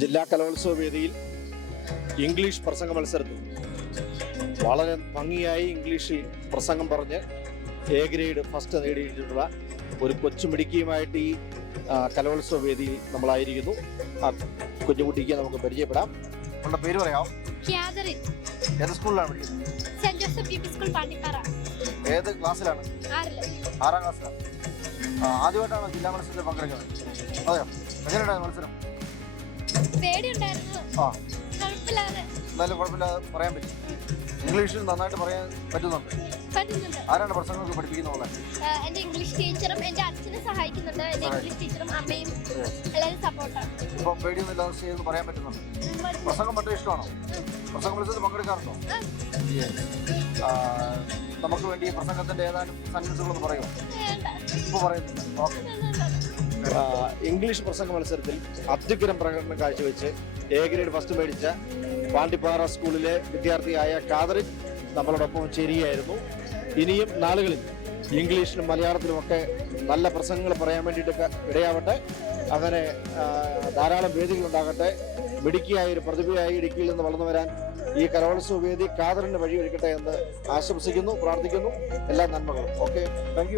ജില്ലാ കലോത്സവ വേദിയിൽ ഇംഗ്ലീഷ് പ്രസംഗ മത്സരത്തിൽ വളരെ ഭംഗിയായി ഇംഗ്ലീഷിൽ പ്രസംഗം പറഞ്ഞ് എ ഗ്രേഡ് ഫസ്റ്റ് നേടിയിട്ടുള്ള ഒരു കൊച്ചുമിടുക്കിയുമായിട്ട് ഈ കലോത്സവ വേദിയിൽ നമ്മളായിരിക്കുന്നു. ആ കുഞ്ഞുകുട്ടിക്ക് നമുക്ക് പരിചയപ്പെടാം. നമ്മുടെ പേര് പറയാം ഏത് സ്കൂളിലാണ് പഠിക്കുന്നത്? Saint Joseph B P school Pandipara. ഏത് ക്ലാസ്സിലാണ്? ആറാം ക്ലാസ്സിലാണ്. ആദ്യമായിട്ടാണ് ജില്ലാ മത്സരത്തിൽ പങ്കെടുക്കുന്നത്? അതെയോ? എങ്ങനെയുണ്ടായിരുന്നു മത്സരം? പേടിയുണ്ടായിരുന്നു. ആ. കുഴപ്പമില്ലാതെ. എന്തായാലും കുഴപ്പമില്ലാതെ പറയാൻ പറ്റും. ഇംഗ്ലീഷിൽ നന്നായിട്ട് പറയാൻ പറ്റുന്നുണ്ട്. പറ്റുന്നുണ്ട്. ആരാണ് പ്രസംഗമൊക്കെ പഠിപ്പിക്കുന്നത് എന്റെ ഇംഗ്ലീഷ് ടീച്ചറും എന്റെ അച്ഛനെ സഹായിക്കുന്നുണ്ട്. എന്റെ ഇംഗ്ലീഷ് ടീച്ചറും അമ്മയും എല്ലാവരും സപ്പോർട്ടാണ് ഇപ്പൊ പേടിയൊന്നും ഇല്ലാതെ ചെയ്ത് പറയാൻ പറ്റുന്നുണ്ട്. പ്രസംഗം വളരെ ഇഷ്ടമാണോ? പ്രസംഗ മത്സരത്തിൽ പങ്കെടുക്കാറുണ്ടോ? നമുക്ക് വേണ്ടി ഈ പ്രസംഗത്തിന്റെ ഏതാനും സെന്റൻസുകളൊന്ന് പറയുമോ? ഇപ്പൊ പറയുന്നു ഓക്കെ. ഇംഗ്ലീഷ് പ്രസംഗ മത്സരത്തിൽ അത്യുഗ്രം പ്രകടനം കാഴ്ചവെച്ച് എ ഗ്രേഡ് ഫസ്റ്റ് മേടിച്ച പാണ്ടിപ്പാറ സ്കൂളിലെ വിദ്യാർത്ഥിയായ കാതറിൻ നമ്മളോടൊപ്പം ചേരുകയായിരുന്നു. ഇനിയും നാളുകളിൽ ഇംഗ്ലീഷിലും മലയാളത്തിലുമൊക്കെ നല്ല പ്രസംഗങ്ങൾ പറയാൻ വേണ്ടിയിട്ടൊക്കെ ഇടയാവട്ടെ. അങ്ങനെ ധാരാളം വേദികൾ ഉണ്ടാകട്ടെ. മിടുക്കിയായ ഒരു പ്രതിഭയായി ഇടുക്കിയിൽ നിന്ന് വളർന്നു വരാൻ ഈ കലോത്സവ വേദി കാതറിന് വഴിയൊരുക്കട്ടെ എന്ന് ആശംസിക്കുന്നു പ്രാർത്ഥിക്കുന്നു. എല്ലാ നന്മകളും. Okay thank